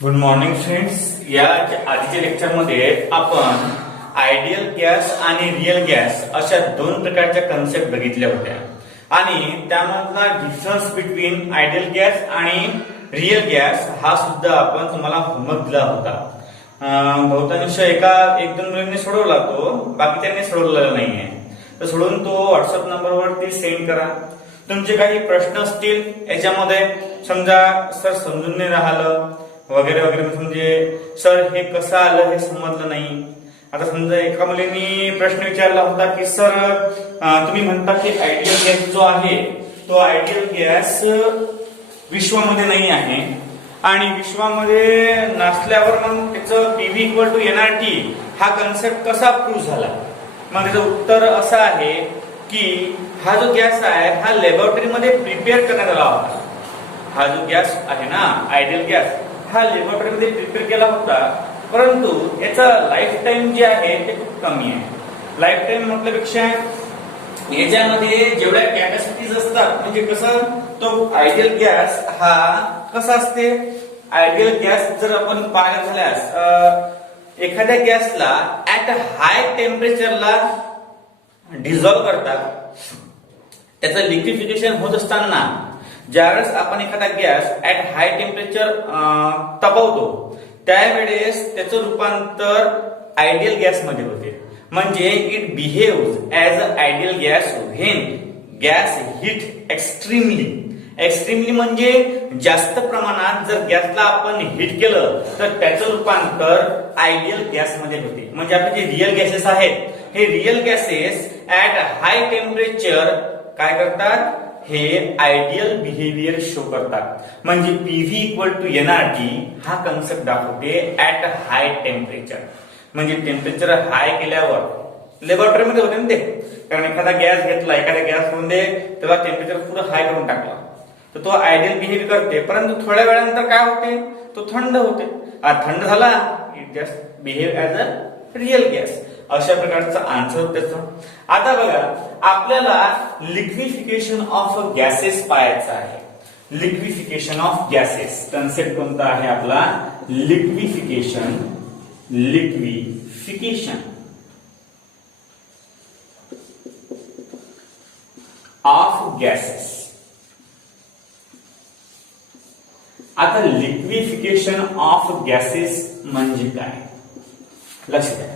Good morning friends. या आधीच्या लेक्चरमध्ये आपण आयडियल गॅस आणि रिअल गॅस अशा दोन प्रकारच्या कन्सेप्ट बघितल्या होत्या आणि त्यामधला डिफरन्स बिटवीन आयडियल गॅस आणि रिअल गॅस हा सुद्धा आपण तुम्हाला होमवर्क दिला होता. बहुतांश एक दोन मुलांनी सोडवला तो, बाकी त्यांनी सोडवलेला नाहीये. तर सोडून तो व्हॉट्सअप नंबरवरती सेंड करा. तुमचे काही प्रश्न असतील याच्यामध्ये, समजा सर समजून नाही राहिलं वगैरे वगैरे, म्हणजे सर हे कसं आलं हे समजलं नाही. आता समजा एका मुलीने प्रश्न विचारला होता की सर तुम्ही म्हणता की आयडियल गॅस जो आहे तो आयडियल गॅस विश्वामध्ये नाही आहे आणि विश्वामध्ये नसल्यावर मग त्याचं PV इक्वल टू NRT हा कन्सेप्ट कसा प्रूव्ह झाला. मग त्याचं उत्तर असं आहे की हा जो गॅस आहे हा लॅबोरेटरीमध्ये प्रिपेअर करण्यात आला होता. हा जो गॅस आहे ना आयडियल गॅस हा लॅबोरेटरीमध्ये प्रिपेअर केला होता, परंतु याचा लाईफ टाइम जे आहे ते खूप कमी आहे. लाईफ टाइम म्हटल्यापेक्षा याच्यामध्ये जेवढ्या कॅपॅसिटीज असतात, म्हणजे कसं तो आयडियल गॅस हा कसा असते. आयडियल गॅस जर आपण पाहायला झाल्यास एखाद्या गॅसला ऍट हाय टेम्परेचरला डिझॉल्व्ह करतात. त्याचं लिक्विफिकेशन होत असताना ज्यावेळेस आपण एखादा गॅस ऍट हाय टेम्परेचर तापवतो त्यावेळेस त्याचं रूपांतर आयडियल गॅसमध्ये होते. म्हणजे it behaves as a ideal gas when gas heat extremely म्हणजे जास्त प्रमाणात जर गॅसला आपण हीट केलं तर त्याचं रूपांतर आयडियल गॅसमध्ये होते. म्हणजे आपले जे रिअल गॅसेस आहेत हे real gases at high temperature काय करतात, हे आयडियल बिहेवियर शो करतात. म्हणजे PV इक्वल टू NRT हा कन्सेप्ट दाखवते ऍट हाय टेम्परेचर. म्हणजे टेम्परेचर हाय केल्यावर लॅबोरेटरीमध्ये होते ना ते, कारण एखादा गॅस घेतला, एखाद्या गॅसमध्ये त्याला टेम्परेचर पुरं हाय करून टाकला तर तो आयडियल बिहेव्ह करते, परंतु थोड्या वेळानंतर काय होते, तो थंड होते. थंड झाला it just behave as a real gas. अशा प्रकारचा आन्सर त्याचं. आता बघा आपल्याला लिक्विफिकेशन ऑफ गॅसेस पाहायचं आहे. लिक्विफिकेशन ऑफ गॅसेस कन्सेप्ट कोणता आहे आपला, लिक्विफिकेशन ऑफ गॅसेस. आता लिक्विफिकेशन ऑफ गॅसेस म्हणजे काय, लक्ष द्या.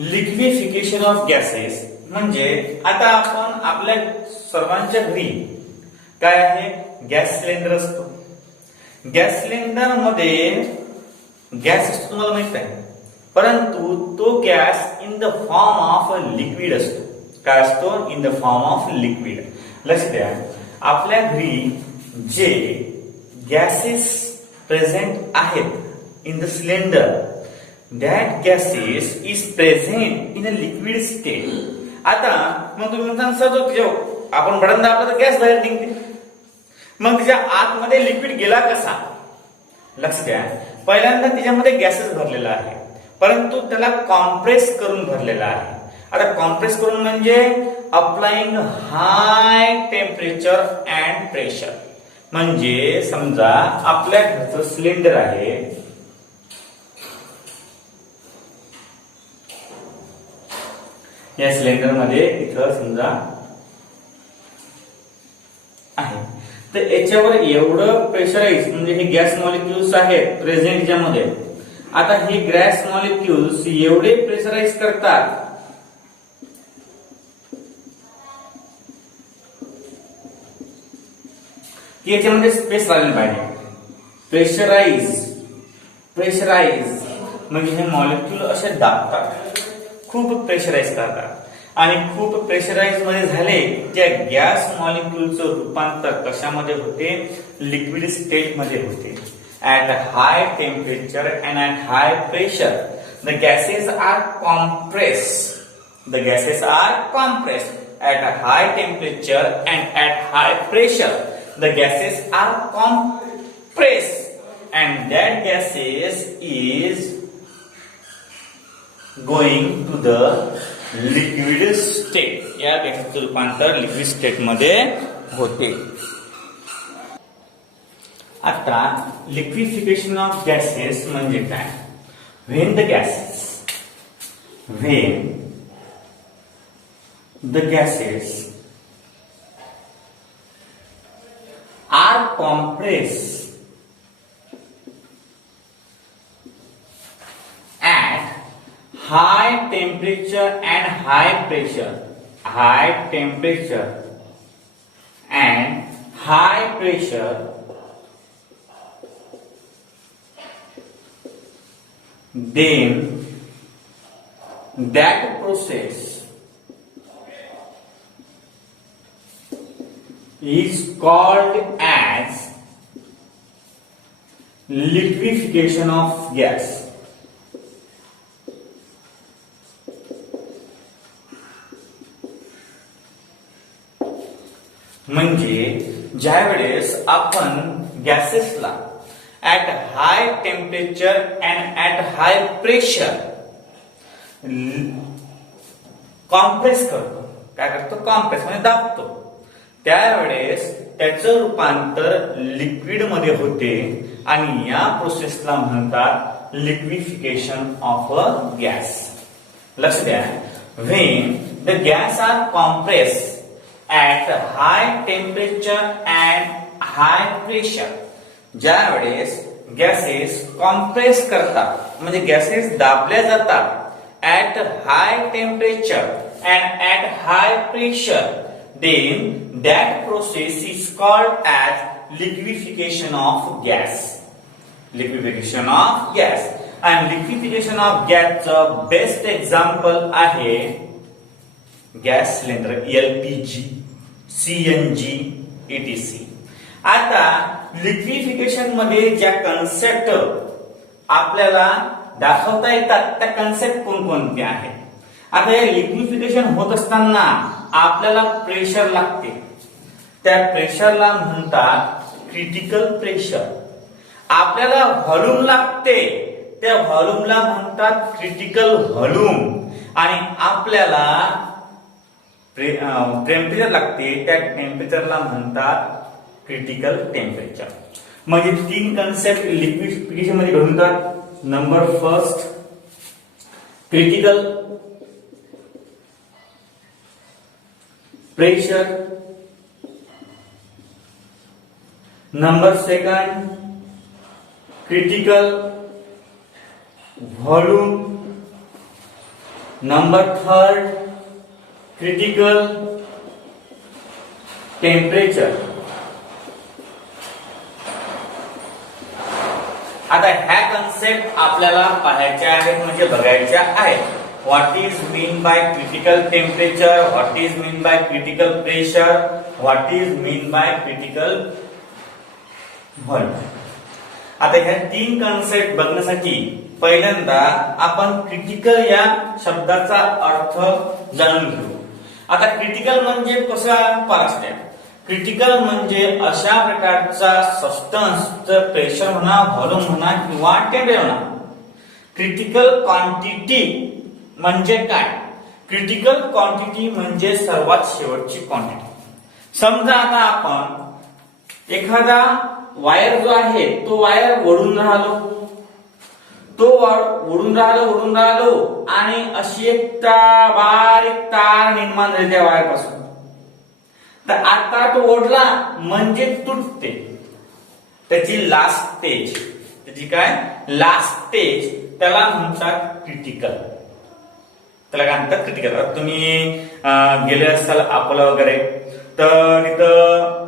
लिक्विफिकेशन ऑफ गॅसेस म्हणजे आता आपण आपल्या सर्वांच्या घरी काय आहे, गॅस सिलेंडर असतो. गॅस सिलेंडर मध्ये गॅस असतो तुम्हाला माहित आहे, परंतु तो gas in the form of liquid असतो. काय असतो, in the form of liquid. लक्ष द्या, आपल्या घरी जे गॅसेस प्रेझेंट आहेत in the cylinder, that gases is present in a liquid state. आता मग तुम्ही म्हणता सर आपण बटन दाबलं तर गॅस बाहेर निघते, मग त्याच्या आतमध्ये लिक्विड गेला कसा. लक्ष द्या, पहिल्यांदा त्याच्यामध्ये गॅसेस भरलेला आहे, परंतु त्याला कॉम्प्रेस करून भरलेला आहे. आता कॉम्प्रेस करून म्हणजे applying high temperature and pressure. म्हणजे समजा आपल्या घरचं सिलेंडर आहे, या सिलेंडर मध्ये इथं समजा आहे, तर याच्यावर एवढं प्रेशराईज म्हणजे हे गॅस मॉलिक्युल्स आहेत प्रेझेंट ज्यामध्ये. आता हे गॅस मॉलिक्युल्स एवढे प्रेशराईज करतात की याच्यामध्ये स्पेस राहिली पाहिजे. प्रेशराईज म्हणजे हे मॉलिक्युल असे दाबतात, खूप प्रेशराईज करतात आणि खूप प्रेशराईज मध्ये झाले त्या गॅस मॉलिक्युलचं रूपांतर कशामध्ये होते, लिक्विड स्टेट मध्ये होते. At high temperature and at high pressure the gases are compressed. At high temperature and at high pressure the gases are compressed and that gases is going to the liquid state. या गॅसचं रूपांतर liquid state मध्ये होते. आता liquefaction of gases म्हणजे काय? when the gases are compressed at high temperature and high pressure, then that process is called as liquefaction of gas. म्हणजे ज्या वेळेस आपण गॅसेसला at high temperature and at high pressure compress करतो, काय करतो? Compress म्हणजे दाबतो, त्यावेळेस त्याचं रूपांतर लिक्विड मध्ये होते आणि या प्रोसेसला म्हणतात लिक्विफिकेशन ऑफ अ गॅस. लक्ष द्या, when the gas are compressed at high temperature and high pressure, ज्या वेळेस गॅसेस कॉम्प्रेस करतात म्हणजे गॅसेस दाबल्या जातात at high temperature and at high pressure, then that process is called as liquefaction of gas. Liquefaction of gas. And liquefaction of gas च best example आहे gas cylinder, LPG, CNG, etc. आता liquefaction मध्ये ज्या concept आपल्याला दाखवता येतात त्या concept कोणकोणत्या आहेत? आता हे लिक्विफिकेशन होत असताना आपल्याला प्रेशर लागते, त्या प्रेशरला म्हणतात क्रिटिकल प्रेशर. आपल्याला व्हॉल्यूम लागते, त्या व्हॉल्यूमला म्हणतात क्रिटिकल व्हॉल्यूम. आणि आपल्याला टेम्परेचर लागते, त्या टेम्परेचरला म्हणतात क्रिटिकल टेम्परेचर. म्हणजे तीन कन्सेप्ट लिक्विफिकेशन मध्ये घडून येतात. Number first critical pressure, number second critical volume, number third critical temperature. आता ह्या कन्सेप्ट आपल्याला पाहायच्या आहेत म्हणजे बघायच्या आहेत. What is mean by critical temperature, what is mean by critical pressure, what is mean by critical volume. आता ह्या तीन कन्सेप्ट बघण्यासाठी पहिल्यांदा आपण क्रिटिकल या शब्दाचा अर्थ जाणून घेऊ. आता क्रिटिकल म्हणजे कसा पारखता? क्रिटिकल म्हणजे अशा प्रकारचा सबस्टन्सचं प्रेशर म्हणा, व्हॉल्यूम म्हणा किंवा टेम्परेचर म्हणा. क्रिटिकल क्वांटिटी म्हणजे काय? क्रिटिकल क्वांटिटी म्हणजे सर्वात शेवटची क्वांटिटी. समजा आता आपण एखादा वायर जो आहे तो वायर ओढून राहिलो आणि अशी एक बारीक तार निर्माण झाली त्या वायर पासून. तर आता तो ओढला म्हणजे तुटते. त्याची लास्ट स्टेज, त्याची काय लास्ट स्टेज, त्याला म्हणतात क्रिटिकल. त्याला काय म्हणतात? क्रिटिकल. तुम्ही गेले असाल अकोला वगैरे, तर तिथं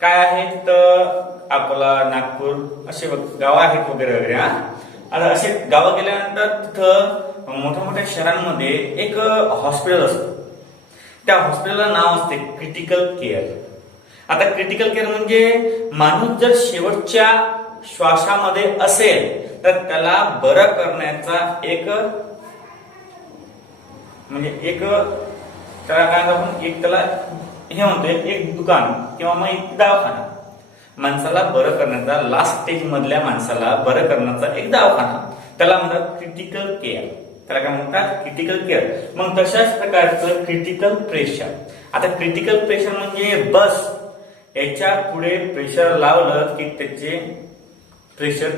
काय आहे, तिथं अकोला, नागपूर असे गाव आहेत वगैरे वगैरे. आता असे गावं गेल्यानंतर तिथं मोठ्या मोठ्या शहरांमध्ये एक हॉस्पिटल असतं. त्या हॉस्पिटलला नाव असते क्रिटिकल केअर. आता क्रिटिकल केअर म्हणजे माणूस जर शेवटच्या श्वासामध्ये असेल तर त्याला बरं करण्याचा एक त्याला काय आपण एक त्याला हे म्हणतोय एक दुकान किंवा मग एक दवाखाना. माणसाला बरं करण्याचा, लास्ट स्टेज मधल्या माणसाला बरं करण्याचा एक दवाखाना, त्याला म्हणतात क्रिटिकल केअर. त्याला काय म्हणतात? Critical care. मग तशाच प्रकारचं क्रिटिकल प्रेशर. आता क्रिटिकल प्रेशर म्हणजे बस याच्या पुढे प्रेशर लावलं की त्याचे प्रेशर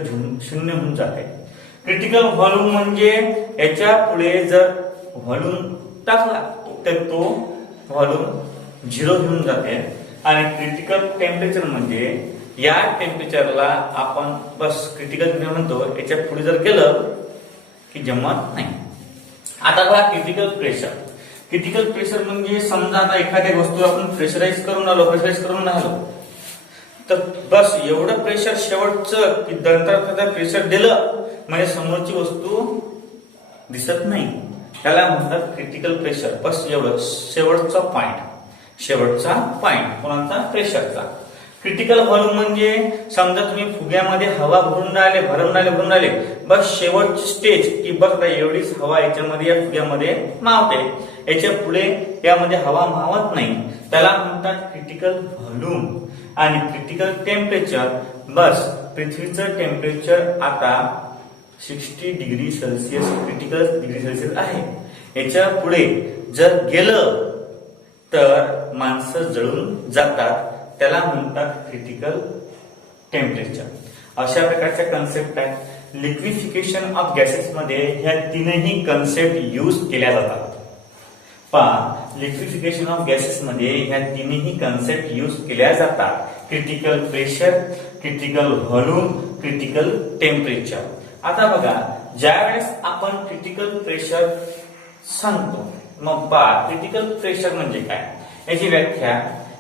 शून्य होऊन जाते. क्रिटिकल व्हॉल्यूम म्हणजे याच्या पुढे जर व्हॉल्यूम टाकला तर तो व्हॉल्यूम 0 होऊन जाते. आणि क्रिटिकल टेम्परेचर म्हणजे या टेम्परेचरला आपण बस क्रिटिकल टेम्परेचर म्हणतो, याच्या पुढे जर गेलं की जमत नाही. आता बघा क्रिटिकल प्रेशर. क्रिटिकल प्रेशर म्हणजे समजा आता एखाद्या वस्तू आपण प्रेशराईज करून आलो तर बस एवढं प्रेशर शेवटचं की नंतर प्रेशर दिलं म्हणजे समोरची वस्तू दिसत नाही, त्याला म्हणतात क्रिटिकल प्रेशर. बस एवढं शेवटचा पॉइंट कोणाचा? प्रेशरचा. क्रिटिकल व्हॉल्यूम म्हणजे समजा तुम्ही फुग्यामध्ये हवा भरून राहिले बस शेवटची स्टेज की बस आता एवढीच हवा याच्यामध्ये या फुग्यामध्ये मावते, याच्या पुढे यामध्ये हवा मावत नाही, त्याला म्हणतात क्रिटिकल व्हॉल्यूम. आणि क्रिटिकल टेम्परेचर बस पृथ्वीचं टेम्परेचर आता 60 degree Celsius critical degree Celsius आहे. याच्या पुढे जर गेलं तर माणसं जळून जातात, त्याला म्हणतात क्रिटिकल टेम्परेचर. अशा प्रकारच्या कन्सेप्ट आहेत. लिक्विफिकेशन ऑफ गॅसेस मध्ये ह्या तीनही कन्सेप्ट यूज केल्या जातात. लिक्विफिकेशन ऑफ गॅसेस मध्ये ह्या तीनही कन्सेप्ट यूज केल्या जातात. Critical pressure, critical volume, critical temperature. आता बघा, ज्या वेळेस आपण क्रिटिकल प्रेशर सांगतो मग क्रिटिकल प्रेशर म्हणजे काय याची व्याख्या.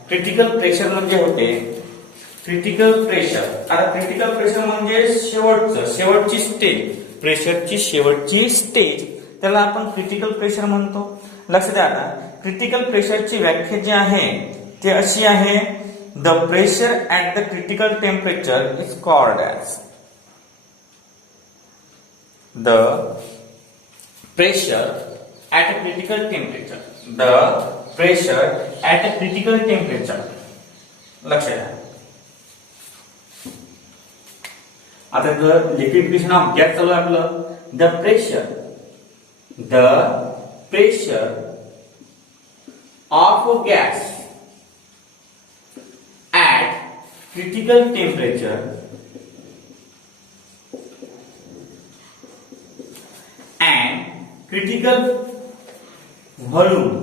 क्रिटिकल प्रेशर म्हणजे होते क्रिटिकल प्रेशर. आता क्रिटिकल प्रेशर म्हणजे शेवटची स्टेज, प्रेशरची शेवटची स्टेज, त्याला आपण क्रिटिकल प्रेशर म्हणतो. लक्ष द्या. आता क्रिटिकल प्रेशरची व्याख्या जी आहे ती अशी आहे, the pressure at the critical temperature is called as the pressure at a critical temperature. The pressure at a critical temperature. लक्ष द्या. आता जर लिक्विफिकेशन ऑफ गॅस चालू आहे आपलं, the pressure of gas at critical temperature and critical volume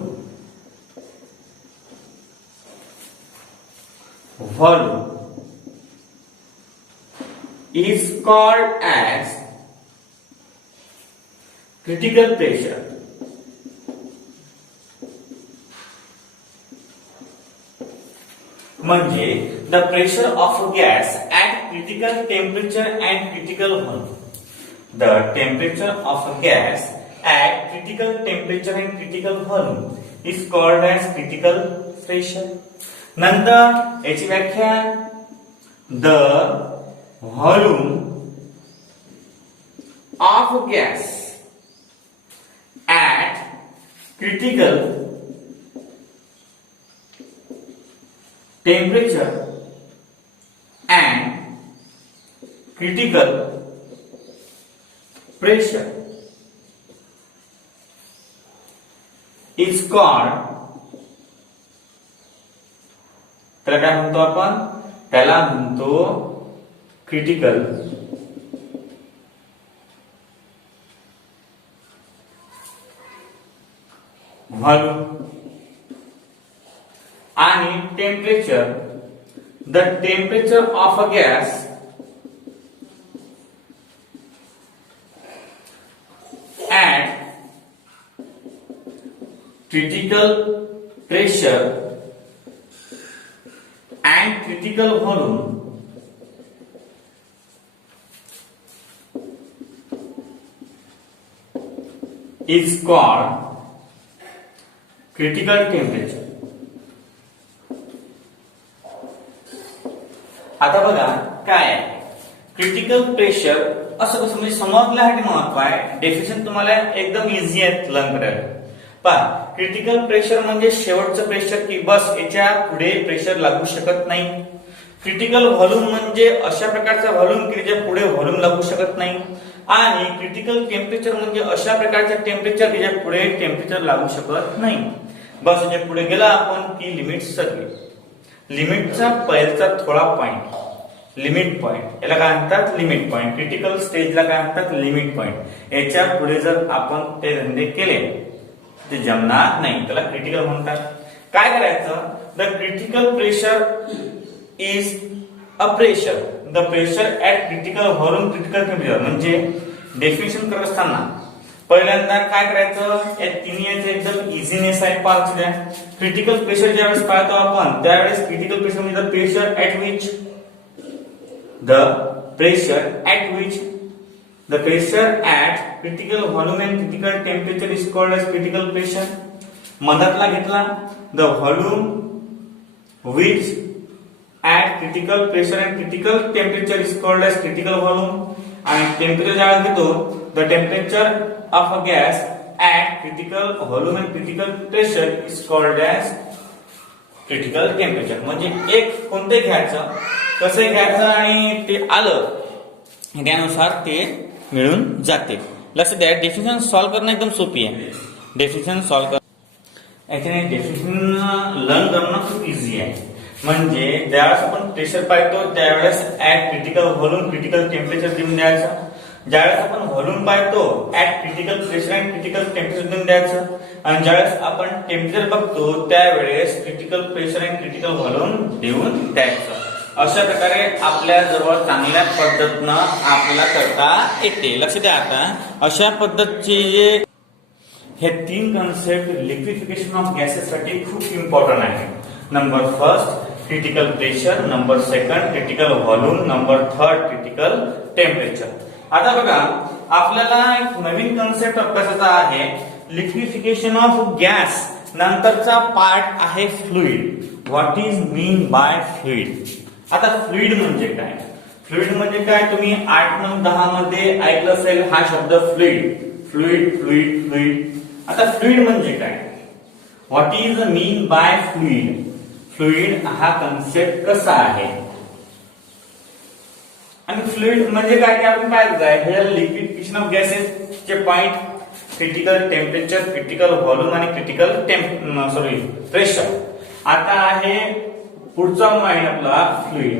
is called as critical pressure. म्हणजे the pressure of a gas at critical temperature and critical volume. The temperature of a gas at critical temperature and critical volume is called as critical pressure. नंतर याची व्याख्या, the volume of gas at critical temperature and critical pressure is called, त्याला काय म्हणतो आपण? त्याला म्हणतो critical volume. आणि temperature, the temperature of a gas at critical pressure and critical volume is called critical temperature. आता बघा काय आहे क्रिटिकल प्रेशर, असं कसं म्हणजे समजण्यासाठी महत्व आहे. डेफिनेशन तुम्हाला एकदम इझी आहे लर्न करायला. पहा, क्रिटिकल प्रेशर म्हणजे शेवटचं प्रेशर की बस याच्या पुढे प्रेशर लागू शकत नाही. क्रिटिकल व्हॉल्यूम म्हणजे अशा प्रकारचा व्हॉल्यूम की त्याच्या पुढे व्हॉल्यूम लागू शकत नाही. आणि क्रिटिकल टेम्परेचर म्हणजे अशा प्रकारच्या टेम्परेचर की ज्याच्या पुढे टेम्परेचर लागू शकत नाही. बस याच्या पुढे गेला आपण की लिमिट सगळी. लिमिटचा पहिला थोडा पॉइंट लिमिट पॉइंट याला काय म्हणतात लिमिट पॉइंट, क्रिटिकल स्टेजला काय म्हणतात लिमिट पॉइंट. याच्या पुढे जर आपण ते धंदे केले ते जमणार नाही, त्याला क्रिटिकल म्हणतात. काय करायचं, the critical pressure is a pressure, the pressure at critical volume critical temperature. म्हणजे डेफिनेशन करत असताना पहिल्यांदा काय करायचं, या तिन्ही याचं एकदम इझीनेस आहे. पाच द्या. क्रिटिकल प्रेशर ज्यावेळेस पाहतो आपण त्यावेळेस क्रिटिकल प्रेशर म्हणजे the pressure at which the pressure at critical volume and critical temperature is called as critical pressure. मधातला घेतला the volume which at critical pressure and critical temperature is called as critical volume. आणि temperature ज्यावेळेस घेतो the temperature of a gas at critical volume and critical pressure is called as critical temperature. म्हणजे एक कोणते घ्यायचं, कसं घ्यायचं आणि ते आलं त्यानुसार ते मिळून जाते. लक्षात द्या, डेफिनेशन सॉल्व्ह करणं एकदम सोपी आहे. डेफिनेशन सॉल्व्ह करणं याच्याने डेफिनेशन लर्न करणं खूप इझी आहे. म्हणजे ज्यावेळेस आपण प्रेशर पाहतो त्यावेळेस at critical volume critical temperature देऊन द्यायचं. ज्यावेळेस आपण व्हॉल्यूम पाहतो at critical pressure and critical temperature देऊन द्यायचं. आणि ज्यावेळेस आपण टेम्परेचर बघतो त्यावेळेस critical pressure and critical volume देऊन द्यायचं. अशा प्रकारे आपल्या जवळ चांगल्या पद्धतीनं आपल्याला करता येते. लक्ष द्या, आता अशा पद्धतीचे जे हे तीन कन्सेप्ट लिक्विफिकेशन ऑफ गॅसेस साठी खूप इम्पॉर्टंट आहे. Number first critical pressure, number second critical volume, number third critical temperature. आता बघा, आपल्याला एक नवीन कन्सेप्ट अभ्यासाचा आहे लिक्विफिकेशन ऑफ गॅस. नंतरचा पार्ट आहे fluid. What is mean by fluid. आता फ्लुइड म्हणजे काय, फ्लुइड म्हणजे काय तुम्ही 8, 9, 10 मध्ये ऐकलं असेल हा शब्द फ्लुइड फ्लुइड फ्लुइड फ्लुइड. आता फ्लुइड म्हणजे काय, what is mean by fluid. Fluid हा कन्सेप्ट कसा आहे आणि फ्लुइड म्हणजे काय ते आपण पाहिलं आहे. हे लिक्विफिकेशन ऑफ गॅसेस चे point critical temperature, critical volume आणि क्रिटिकल प्रेशर. आता आहे पुढचा माइंड आपला फ्लुइड,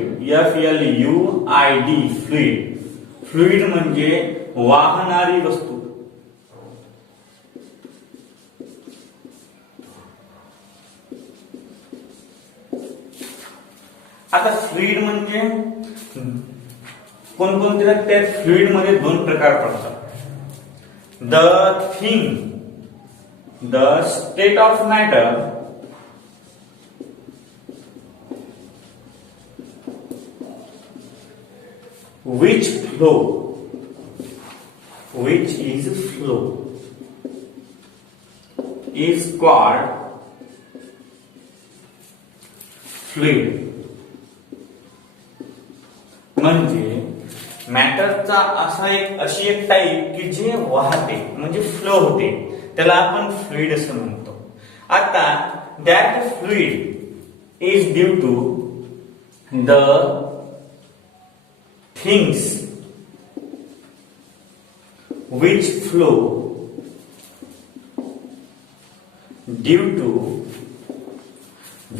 FLUID फ्लुइड. फ्लुइड म्हणजे वाहणारी वस्तू. आता फ्लुइड म्हणजे कोणकोणते, त्या फ्लुइड मध्ये दोन प्रकार पडतात. The thing, the state of matter, which is flow is called fluid. म्हणजे मॅटरचा अशी एक टाईप की जे वाहते म्हणजे फ्लो होते त्याला आपण फ्लुइड असं म्हणतो. आता that fluid is due to the things which flow due to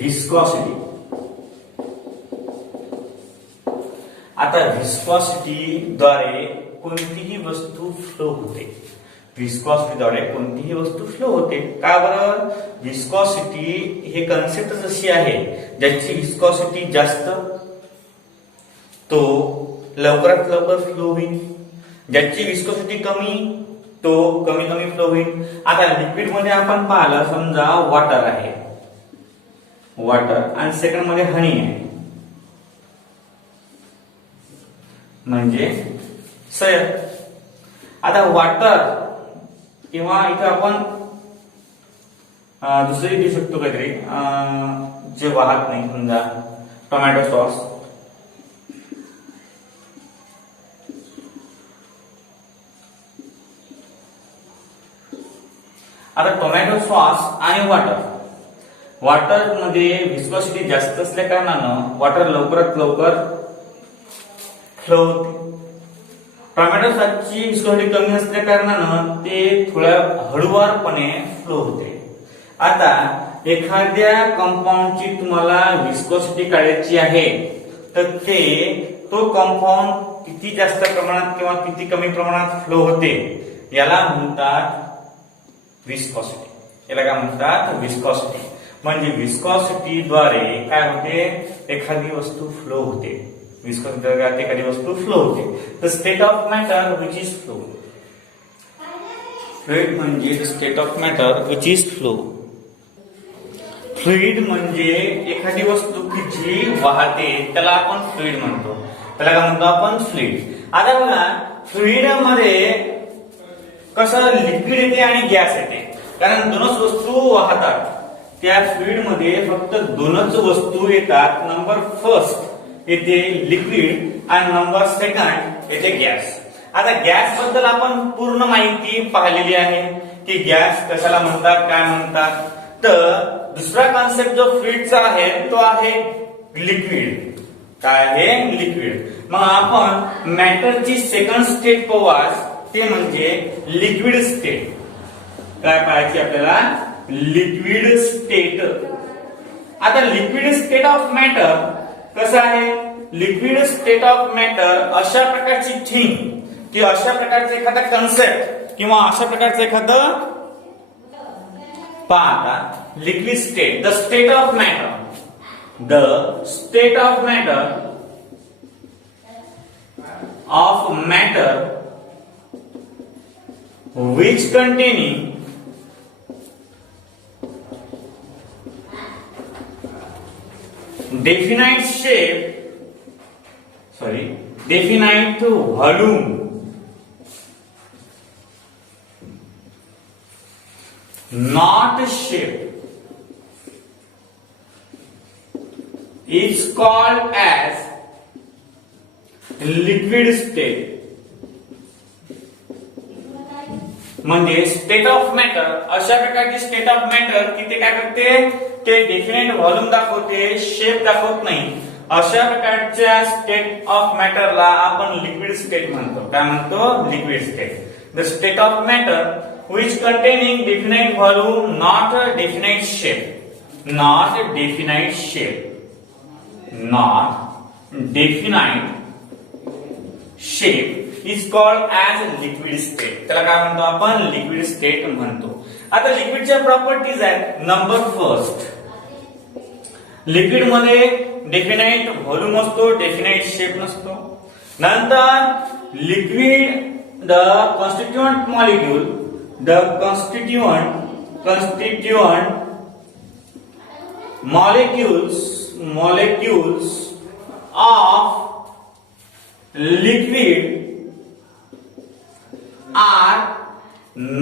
viscosity. आता व्हिस्कॉसिटी द्वारे कोणतीही वस्तू फ्लो होते. व्हिस्कॉसिटी द्वारे कोणतीही वस्तू फ्लो होते. का बरं, व्हिस्कॉसिटी हे कन्सेप्ट अशी आहे ज्याची व्हिस्कॉसिटी जास्त तो लवकरात लवकर फ्लो होईल, ज्याची विस्कोसिटी कमी तो कमी कमी फ्लो होईल. आता लिक्विड मध्ये आपण पाहिलं, समजा वॉटर आहे, वॉटर आणि सेकंड मध्ये हनी आहे म्हणजे सयर. आता वॉटर किंवा इथे आपण दुसरी देऊ शकतो काहीतरी जे वाहत नाही, समजा टोमॅटो सॉस. आता टोमॅटो सॉस आणि वॉटर, वॉटर मध्ये व्हिस्कोसिटी जास्त असल्या कारणानं वॉटर लवकरात लवकर फ्लो होते. टोमॅटो सॉसची व्हिस्कोसिटी कमी असल्या कारणानं ते थोड्या हळूवारपणे फ्लो होते. आता एखाद्या कंपाऊंडची तुम्हाला विस्कोसिटी काढायची आहे तर तो कंपाऊंड किती जास्त प्रमाणात किंवा किती कमी प्रमाणात फ्लो होते याला म्हणतात विस्कोसिटी. याला काय म्हणतात? विस्कोसिटी. म्हणजे विस्कोसिटी द्वारे काय होते? एखादी वस्तू फ्लो होते. विस्कोसिटी द्वारे एखादी वस्तू फ्लो होते. The state of matter which is flow. Fluid म्हणजे the state of matter which is flow. Fluid म्हणजे एखादी वस्तू की जी वाहते त्याला आपण फ्लुइड म्हणतो. त्याला काय म्हणतो आपण? फ्लुइड. आता बघा फ्लुइड मध्ये कसं लिक्विड येते आणि गॅस येते, कारण दोनच वस्तू वाहतात. त्या फ्लुइड मध्ये फक्त दोनच वस्तू येतात. नंबर फर्स्ट येते लिक्विड आणि नंबर सेकंड येते गॅस. आता गॅस बद्दल आपण पूर्ण माहिती पाहिलेली आहे की गॅस कशाला म्हणतात, काय म्हणतात. तर दुसरा कॉन्सेप्ट जो फ्लुइडचा आहे तो आहे लिक्विड. काय आहे? लिक्विड. मग आपण मॅटरची सेकंड स्टेट पाहूया, ते म्हणजे लिक्विड स्टेट. काय पाहायची आपल्याला? Liquid state. आता लिक्विड स्टेट ऑफ मॅटर कसं आहे? लिक्विड स्टेट ऑफ मॅटर अशा प्रकारची थिंग की अशा प्रकारचं एखादा कन्सेप्ट किंवा अशा प्रकारचं एखादं पहा. Liquid state, the state of matter, the state of matter which containing definite volume, not shape, is called as liquid state. म्हणजे स्टेट ऑफ मॅटर अशा प्रकारची स्टेट ऑफ मॅटर की ते काय करते? ते डेफिनेट व्हॉल्यूम दाखवते, शेप दाखवत नाही. अशा प्रकारच्या स्टेट ऑफ मॅटरला आपण लिक्विड स्टेट म्हणतो. काय म्हणतो? Liquid state. The state of matter which containing definite volume, not definite shape, not definite shape, not definite shape is called as liquid state. त्याला काय म्हणतो आपण? लिक्विड स्टेट म्हणतो. आता लिक्विडच्या प्रॉपर्टीज आहेत. नंबर फर्स्ट, लिक्विड मध्ये डेफिनाइट व्हॉल्यूम असतो, definite shape नसतो. नंतर liquid the constituent molecule, the constituent molecules of liquid are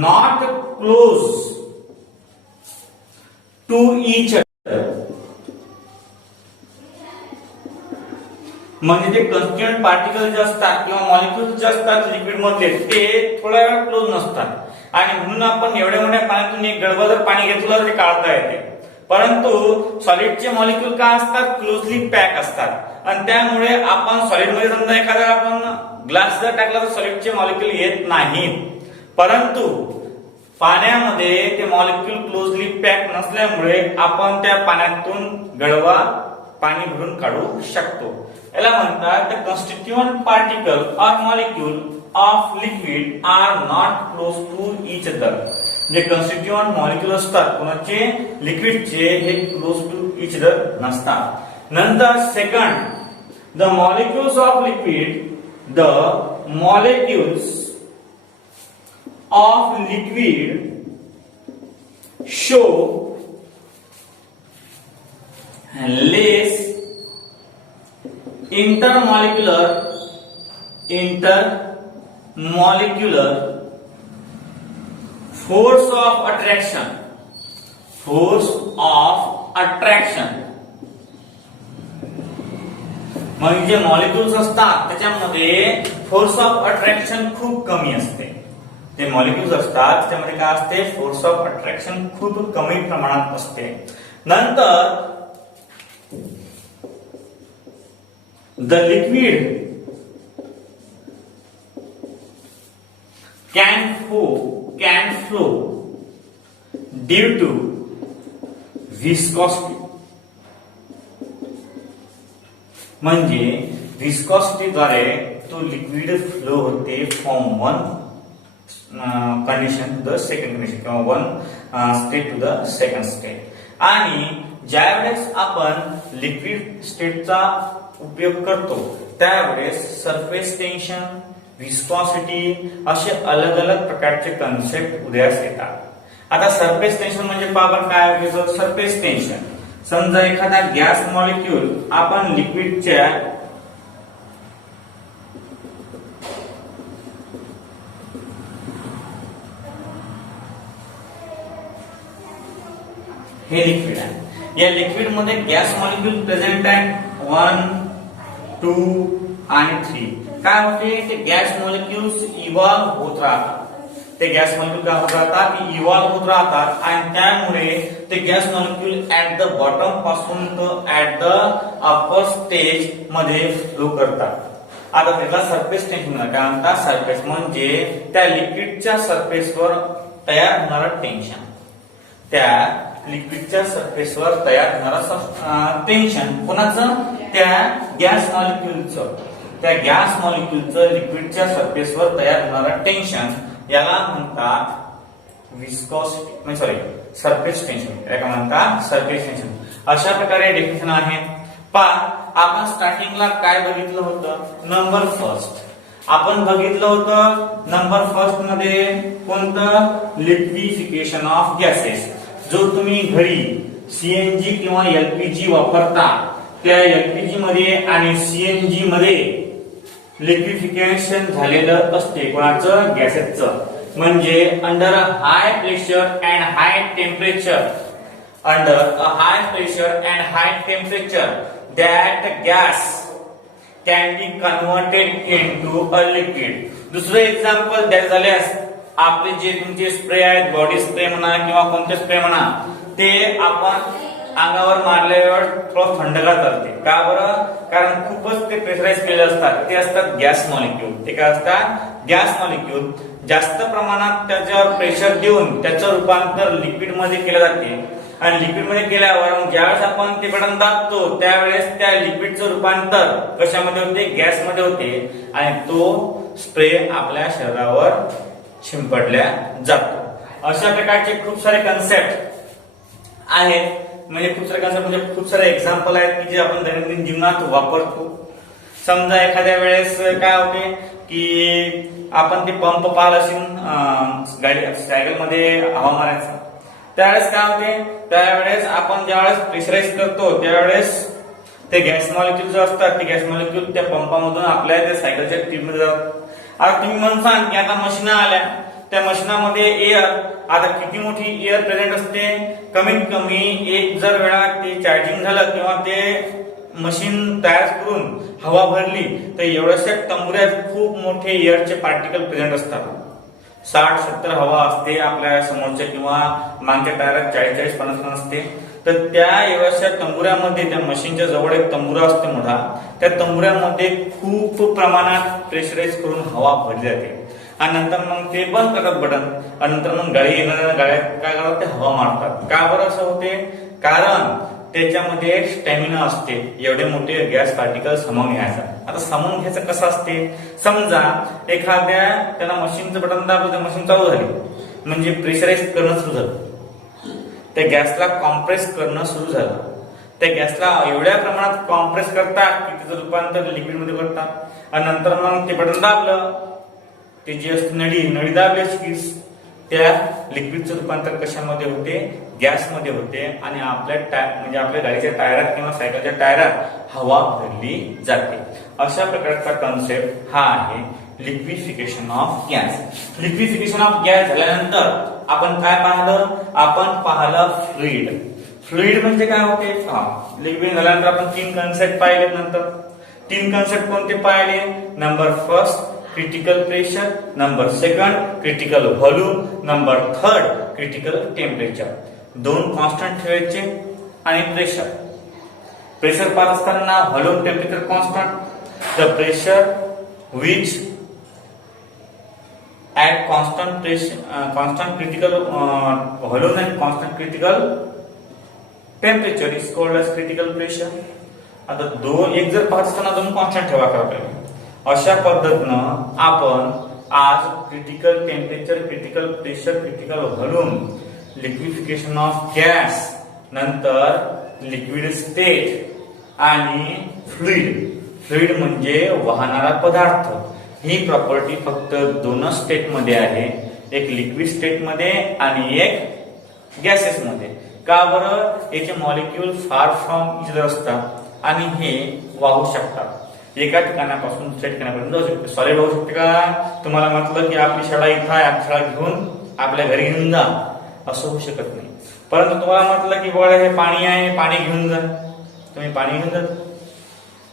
not close to each other. म्हणजे जे कॉन्स्टिट्यूएंट पार्टिकल जे असतात किंवा मॉलिक्युल्स जे असतात लिक्विड मधले ते थोड्या वेळ क्लोज नसतात. आणि म्हणून आपण एवढ्या मोठ्या पाण्यातून एक गडबड जर पाणी घेतलं तर ते काढता येते. परंतु सॉलिडचे मॉलिक्यूल काय असतात? क्लोजली पॅक असतात. आणि त्यामुळे आपण सॉलिड मध्ये समजा एखादा आपण ग्लास जर टाकला तर सॉलिडचे मॉलिक्यूल येत नाहीत. परंतु पाण्यामध्ये ते मॉलिक्यूल क्लोजली पॅक नसल्यामुळे आपण त्या पाण्यातून गळवा पाणी भरून काढू शकतो. याला म्हणतात the constituent particle or molecule of liquid are not close to each other. जे कॉन्स्टिट्यूएंट मॉलिक्यूल असतात कोणाचे? लिक्विडचे, हे क्लोज टू इच अदर नसतात. नंतर second, the molecules of liquid, the molecules of liquid show less intermolecular force of attraction. मग जे molecules असतात त्याच्यामध्ये फोर्स ऑफ अट्रॅक्शन खूप कमी असते. ते मॉलिक्युल्स असतात त्याच्यामध्ये काय असते? फोर्स ऑफ अट्रॅक्शन खूप कमी प्रमाणात असते. नंतर the liquid can flow due to व्हिस्कॉसिटी म्हणजे व्हिस्कॉसिटीद्वारे तो लिक्विड फ्लो होते from one condition to the second condition किंवा one state to the second state. आणि ज्यावेळेस आपण लिक्विड स्टेटचा उपयोग करतो त्यावेळेस सरफेस टेन्शन, व्हिस्कॉसिटी असे अलग अलग प्रकारचे कन्सेप्ट उदयास येतात. आता सरफेस टेन्शन म्हणजे पावर काय होतं? सरफेस टेन्शन समजा एखादा गॅस मॉलिक्यूल आपण लिक्विडच्या हे लिक्विड आहे, या लिक्विड मध्ये गॅस मॉलिक्यूल प्रेझेंट आहे 1, 2 आणि 3. काय होते? ते गॅस मॉलिक्यूल्स इव्हॉल्व होत राहतात. ते गॅस मॉलिक्यूल काय होत राहतात? की इव्हॉल्व होत राहतात आणि त्यामुळे ते gas molecule at the bottom पासून ऍट द अपर स्टेज मध्ये फ्लो करतात. आता त्याला सरफेस टेन्शन काय म्हणतात? सरफेस म्हणजे त्या लिक्विडच्या सरफेसवर तयार होणारं टेन्शन, त्या लिक्विडच्या सरफेसवर तयार होणारा टेन्शन कोणाचं? त्या गॅस मॉलिक्यूलचं. त्या गॅस मॉलिक्यूलचं लिक्विडच्या सरफेसवर तयार होणारं टेन्शन याला म्हणतात व्हिस्कॉसिटी म्हणजे सॉरी सरफेस टेन्शन. याला म्हणतात सरफेस टेन्शन. अशा प्रकारे डेफिनेशन आहे. आपण स्टार्टिंगला काय बघितलं होतं? नंबर फर्स्ट आपण बघितलं होतं. नंबर फर्स्ट मध्ये कोणतं? Liquefaction of gases. जो तुम्ही घरी सीएनजी किंवा एलपीजी वापरता त्या एलपीजी मध्ये आणि सीएनजी मध्ये लिक्विफिकेशन झालेलं असते. कोणाचं? गॅसेसचं. म्हणजे under high pressure and high temperature, under a high pressure and high temperature that gas can be converted into a liquid. दुसरं एक्झाम्पल द्यायचं झाल्यास आपले जे तुमचे स्प्रे आहेत, बॉडी स्प्रे म्हणा किंवा कोणते स्प्रे म्हणा, ते आपण अंगावर मारल्यावर थोडं थंडगार करते. का बरं? कारण खूपच ते प्रेशराईज केले असतात. ते असतात गॅस मॉलिक्यूल. ते काय असतात? Gas molecule. जास्त प्रमाणात त्याच्यावर प्रेशर देऊन त्याचं रूपांतर लिक्विड मध्ये केलं जाते आणि लिक्विड मध्ये केल्यावर ज्यावेळेस आपण ते बटन दाबतो त्यावेळेस त्या लिक्विडचं रूपांतर कशामध्ये होते? गॅसमध्ये होते आणि तो स्प्रे आपल्या शरीरावर शिंपडल्या जातो. अशा प्रकारचे खूप सारे कन्सेप्ट आहेत. म्हणजे खूप सारे कन्सेप्ट म्हणजे खूप सारे एक्झाम्पल आहेत की जे आपण दैनंदिन जीवनात वापरतो. समजा एखाद्या वेळेस काय होते की आपण ते पंप पाहिला असेल गाडी सायकल मध्ये हवा मारायचा, त्यावेळेस काय होते? त्यावेळेस आपण ज्यावेळेस प्रेशराईज करतो त्यावेळेस ते गॅस मॉलिक्यूल जे असतात ते गॅस मॉलिक्यूल त्या पंपामधून आपल्या त्या सायकलच्या ट्यूबमध्ये जातात. आता तुम्ही म्हणून सांग की आता मशीना आल्या, त्या मशीनामध्ये एअर, आता किती मोठी एअर प्रेझेंट असते? कमीत कमी एक जर वेळा ते चार्जिंग झालं किंवा ते मशीन तयार करून हवा भरली तर एवढ्याशा तंबुऱ्यात खूप मोठे एअरचे पार्टिकल प्रेझेंट असतात. 60-70 हवा असते आपल्या समोरच्या किंवा मागच्या टायरात 40-50 असते. तर त्या एवढ्याशा तंबुऱ्यामध्ये त्या मशीनच्या जवळ एक तंबुरा असते मोठा, त्या तंबुऱ्यामध्ये खूप प्रमाणात प्रेशराईज करून हवा भरली जाते आणि नंतर मग ते बंद करतात बटन आणि नंतर मग गाडी येणाऱ्या गाड्या काय करतात? ते हवा मारतात. का बरं असं होते? कारण त्याच्यामध्ये स्टॅमिना असते एवढे मोठे गॅस पार्टिकल सामावून घ्यायचा. आता सामावून घ्यायचं कसं असते? समजा एखाद्या त्याला मशीनचं बटन दाबलं तर मशीन चालू झाली म्हणजे प्रेशराईज करणं सुरू झालं, त्या गॅसला कॉम्प्रेस करणं सुरू झालं. त्या गॅसला एवढ्या प्रमाणात कॉम्प्रेस करतात की त्याचं रूपांतर लिक्विड मध्ये करतात आणि नंतर मग ते बटन दाबलं, ते जी असते नळी दाबली त्या लिक्विडचं रूपांतर कशामध्ये होते? गॅसमध्ये होते आणि आपल्या म्हणजे आपल्या गाडीच्या टायरात किंवा सायकलच्या टायरात हवा भरली जाते. अशा प्रकारचा कन्सेप्ट हा आहे liquefaction of gas. Liquefaction of gas झाल्यानंतर आपण काय पाहिलं? आपण पाहिलं फ्लुइड. फ्लुइड म्हणजे काय होते? लिक्विड झाल्यानंतर आपण 3 कन्सेप्ट पाहिले. नंतर 3 कन्सेप्ट कोणते पाहिले? Number first critical pressure, number second critical volume, number third critical temperature. 2 constant ठेवायचे आणि प्रेशर पाहत असताना volume, temperature constant. The pressure which at constant critical volume and constant critical temperature is called as critical pressure. आता एक जर पाहत असताना दोन कॉन्स्टंट ठेवा करावे. अशा पद्धतीनं आपण आज critical temperature, critical pressure, critical volume, liquefaction of gas, नंतर लिक्विड स्टेट आणि फ्लुइड म्हणजे वाहणारा पदार्थ, ही प्रॉपर्टी फक्त दोनच स्टेट मध्ये आहे, एक लिक्विड स्टेट मध्ये आणि एक गॅसेस मध्ये. का बरं? याचे molecule far from each other असतात आणि हे वाहू शकतात. एका ठिकाणापासून दुसऱ्या ठिकाणापर्यंत जाऊ शकते. सॉलिड वाहू शकते का? तुम्हाला म्हटलं की आपली शाळा इथं आहे, आपली शाळा घेऊन आपल्या घरी घेऊन जा, असं होऊ शकत नाही. परंतु तुम्हाला म्हटलं की बघा हे पाणी आहे, पाणी घेऊन जा, तुम्ही पाणी घेऊन जा.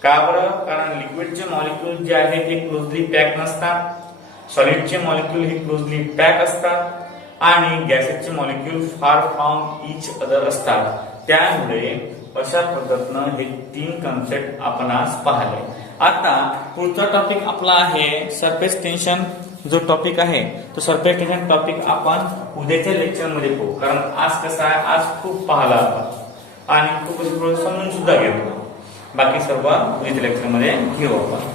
का बरं? कारण लिक्विडचे मॉलिक्यूल जे आहेत ते क्लोजली पॅक नसतात, सॉलिडचे मॉलिक्यूल हे क्लोजली पॅक असतात आणि गॅसेसचे molecule far from each other असतात. त्यामुळे अशा पद्धतीनं हे तीन कन्सेप्ट आपण आज पाहिले. आता पुढचा टॉपिक आपला आहे सरफेस टेन्शन. जो टॉपिक आहे तो सरफेस टेन्शन टॉपिक आपण उद्याच्या लेक्चर मध्ये पाहू. कारण आज कसं आहे, आज खूप पाहला आपण आणि खूप समजून सुद्धा घेतो. बाकी सर्व उद्याच्या लेक्चर मध्ये घेऊ आपण.